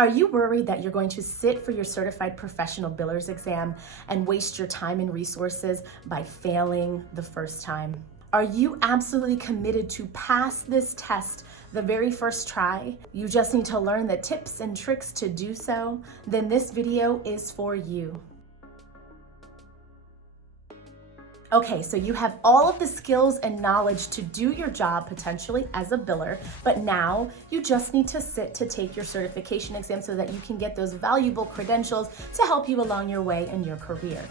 Are you worried that you're going to sit for your certified professional biller's exam and waste your time and resources by failing the first time? Are you absolutely committed to pass this test the very first try? You just need to learn the tips and tricks to do so? Then this video is for you. Okay, so you have all of the skills and knowledge to do your job potentially as a biller, but now you just need to sit to take your certification exam so that you can get those valuable credentials to help you along your way in your career.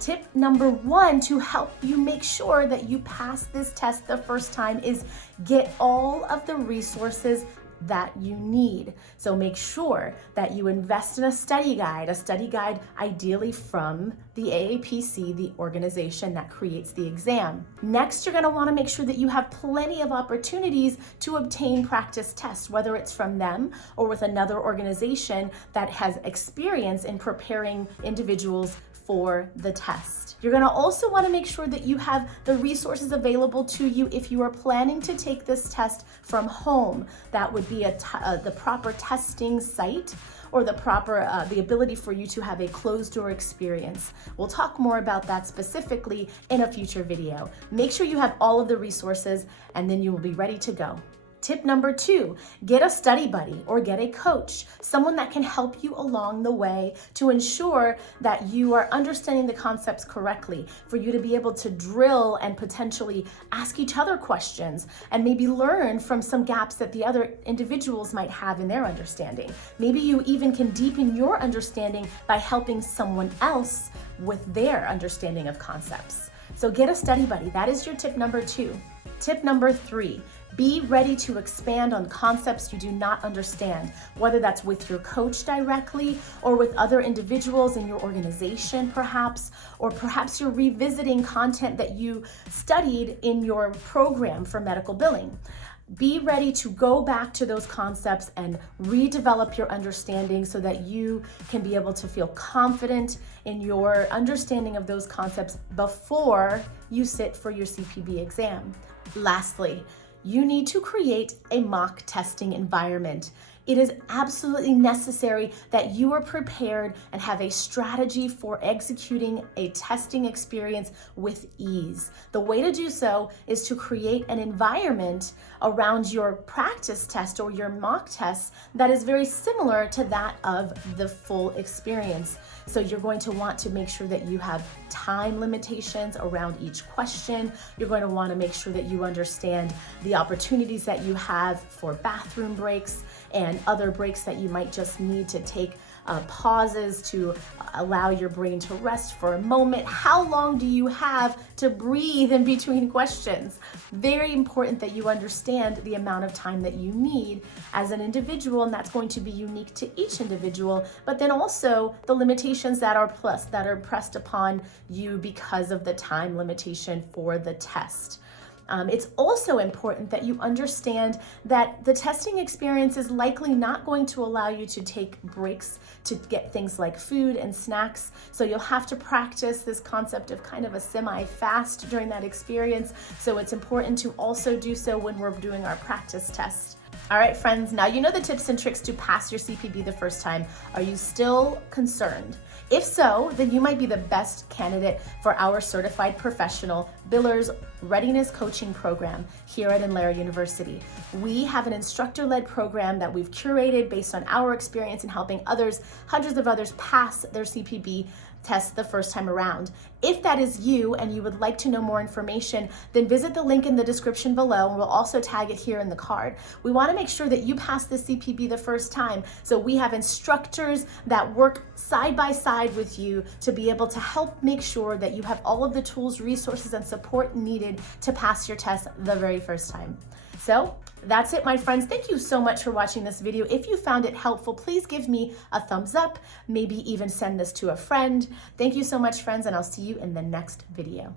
Tip number one to help you make sure that you pass this test the first time is get all of the resources that you need. So make sure that you invest in a study guide ideally from the AAPC, the organization that creates the exam. Next, you're gonna wanna make sure that you have plenty of opportunities to obtain practice tests, whether it's from them or with another organization that has experience in preparing individuals for the test. You're gonna also wanna make sure that you have the resources available to you if you are planning to take this test from home. That would be the proper testing site or the ability for you to have a closed door experience. We'll talk more about that specifically in a future video. Make sure you have all of the resources and then you will be ready to go. Tip number two, get a study buddy or get a coach, someone that can help you along the way to ensure that you are understanding the concepts correctly, for you to be able to drill and potentially ask each other questions and maybe learn from some gaps that the other individuals might have in their understanding. Maybe you even can deepen your understanding by helping someone else with their understanding of concepts. So get a study buddy. That is your tip number two. Tip number three, be ready to expand on concepts you do not understand, whether that's with your coach directly or with other individuals in your organization perhaps, or perhaps you're revisiting content that you studied in your program for medical billing. Be ready to go back to those concepts and redevelop your understanding so that you can be able to feel confident in your understanding of those concepts before you sit for your CPB exam. Lastly, you need to create a mock testing environment. It is absolutely necessary that you are prepared and have a strategy for executing a testing experience with ease. The way to do so is to create an environment around your practice test or your mock test that is very similar to that of the full experience. So you're going to want to make sure that you have time limitations around each question. You're going to want to make sure that you understand the opportunities that you have for bathroom breaks and other breaks that you might just need to take pauses to allow your brain to rest for a moment. How long do you have to breathe in between questions? Very important that you understand the amount of time that you need as an individual, and that's going to be unique to each individual, but then also the limitations that are pressed upon you because of the time limitation for the test. It's also important that you understand that the testing experience is likely not going to allow you to take breaks to get things like food and snacks. So you'll have to practice this concept of kind of a semi-fast during that experience. So it's important to also do so when we're doing our practice test. All right, friends, now you know the tips and tricks to pass your CPB the first time. Are you still concerned? If so, then you might be the best candidate for our Certified Professional Billers Readiness Coaching Program here at Inlera University. We have an instructor-led program that we've curated based on our experience in helping others, hundreds of others, pass their CPB test the first time around. If that is you and you would like to know more information, then visit the link in the description below, and we'll also tag it here in the card. We want to make sure that you pass the CPB the first time, so we have instructors that work side by side with you to be able to help make sure that you have all of the tools, resources, and support needed to pass your test the very first time. So that's it, my friends. Thank you so much for watching this video. If you found it helpful, please give me a thumbs up, maybe even send this to a friend. Thank you so much, friends, and I'll see you in the next video.